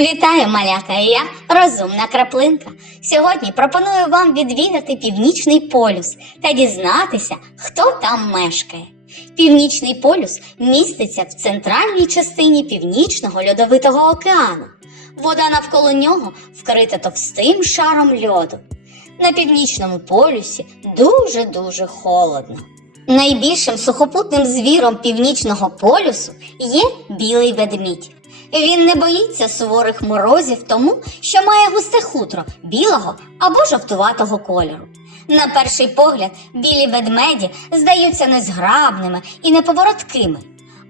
Вітаю, малята! Я розумна краплинка. Сьогодні пропоную вам відвідати північний полюс та дізнатися, хто там мешкає. Північний полюс міститься в центральній частині північного льодовитого океану. Вода навколо нього вкрита товстим шаром льоду. На північному полюсі дуже-дуже холодно. Найбільшим сухопутним звіром північного полюсу є білий ведмідь. Він не боїться суворих морозів тому, що має густе хутро білого або жовтуватого кольору. На перший погляд, білі ведмеді здаються незграбними і неповороткими,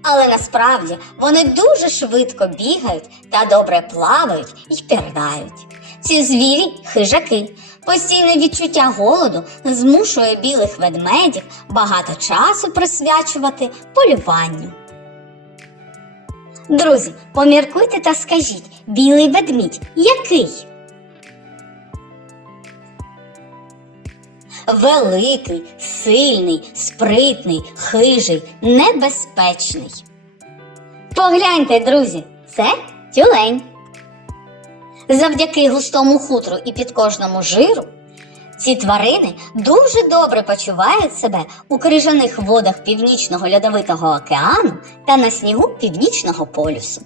але насправді вони дуже швидко бігають та добре плавають і пірнають. Ці звірі хижаки. Постійне відчуття голоду змушує білих ведмедів багато часу присвячувати полюванню. Друзі, поміркуйте та скажіть, білий ведмідь який? Великий, сильний, спритний, хижий, небезпечний. Погляньте, друзі, це тюлень. Завдяки густому хутру і підкожному жиру ці тварини дуже добре почувають себе у крижаних водах північного льодовитого океану та на снігу північного полюсу.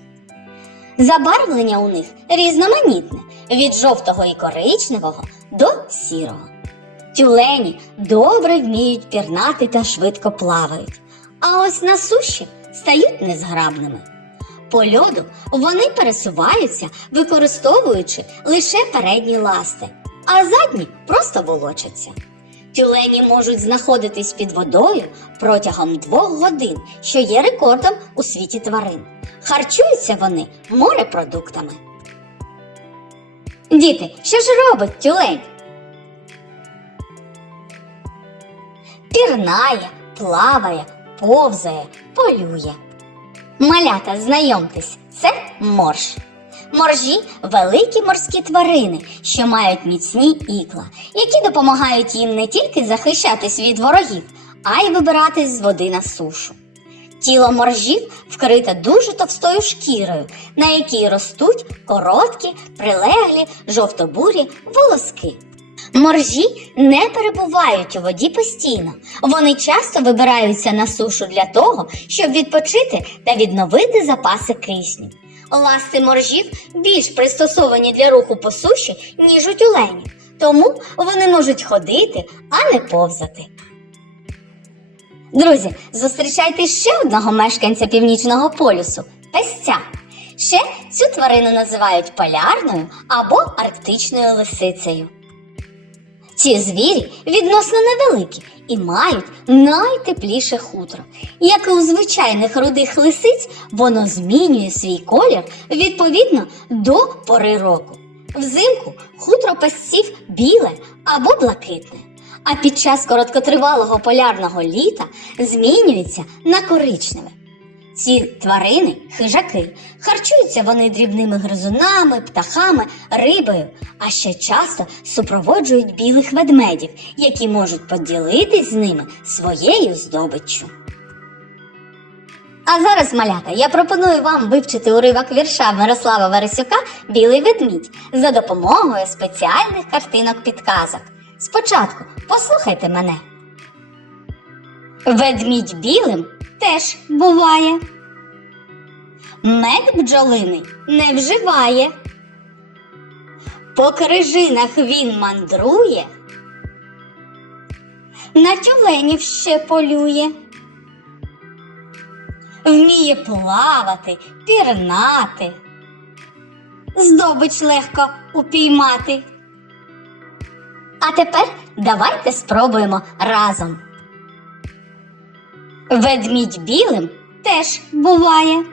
Забарвлення у них різноманітне від жовтого і коричневого до сірого. Тюлені добре вміють пірнати та швидко плавають, а ось на суші стають незграбними. По льоду вони пересуваються, використовуючи лише передні ласти, а задні просто волочаться. Тюлені можуть знаходитись під водою протягом двох годин, що є рекордом у світі тварин. Харчуються вони морепродуктами. Діти, що ж робить тюлень? Пірнає, плаває, повзає, полює. Малята, знайомтесь, це морж. Моржі великі морські тварини, що мають міцні ікла, які допомагають їм не тільки захищатись від ворогів, а й вибиратись з води на сушу. Тіло моржів вкрите дуже товстою шкірою, на якій ростуть короткі, прилеглі, жовтобурі волоски. Моржі не перебувають у воді постійно. Вони часто вибираються на сушу для того, щоб відпочити та відновити запаси кисню. Ласти моржів більш пристосовані для руху по суші, ніж у тюленів, тому вони можуть ходити, а не повзати. Друзі, зустрічайте ще одного мешканця північного полюсу песця. Ще цю тварину називають полярною або арктичною лисицею. Ці звірі відносно невеликі і мають найтепліше хутро. Як і у звичайних рудих лисиць, воно змінює свій колір відповідно до пори року. Взимку хутро песців біле або блакитне, а під час короткотривалого полярного літа змінюється на коричневе. Ці тварини хижаки. Харчуються вони дрібними гризунами, птахами, рибою, а ще часто супроводжують білих ведмедів, які можуть поділитись з ними своєю здобиччю. А зараз, малята, я пропоную вам вивчити уривок вірша Мирослава Вересюка Білий ведмідь за допомогою спеціальних картинок підказок. Спочатку послухайте мене. Ведмідь білим теж буває. Мед бджолиний не вживає. По крижинах він мандрує, на тюленів ще полює. Вміє плавати, пірнати, здобич легко упіймати. А тепер давайте спробуємо разом. Ведмідь білим теж буває.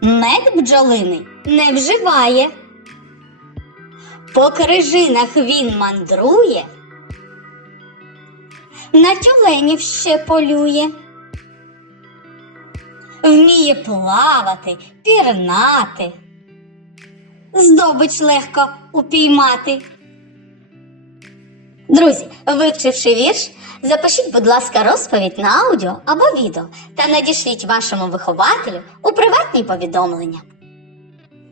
Мед бджолини не вживає. По крижинах він мандрує, на тюленів ще полює. Вміє плавати, пірнати, здобич легко упіймати. Друзі, вивчивши вірш, запишіть, будь ласка, розповідь на аудіо або відео та надішліть вашому вихователю у приватні повідомлення.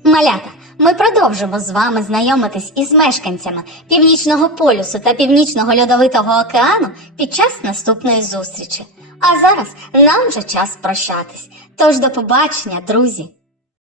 Малята, ми продовжимо з вами знайомитись із мешканцями Північного полюсу та Північного льодовитого океану під час наступної зустрічі. А зараз нам вже час прощатись. Тож до побачення, друзі!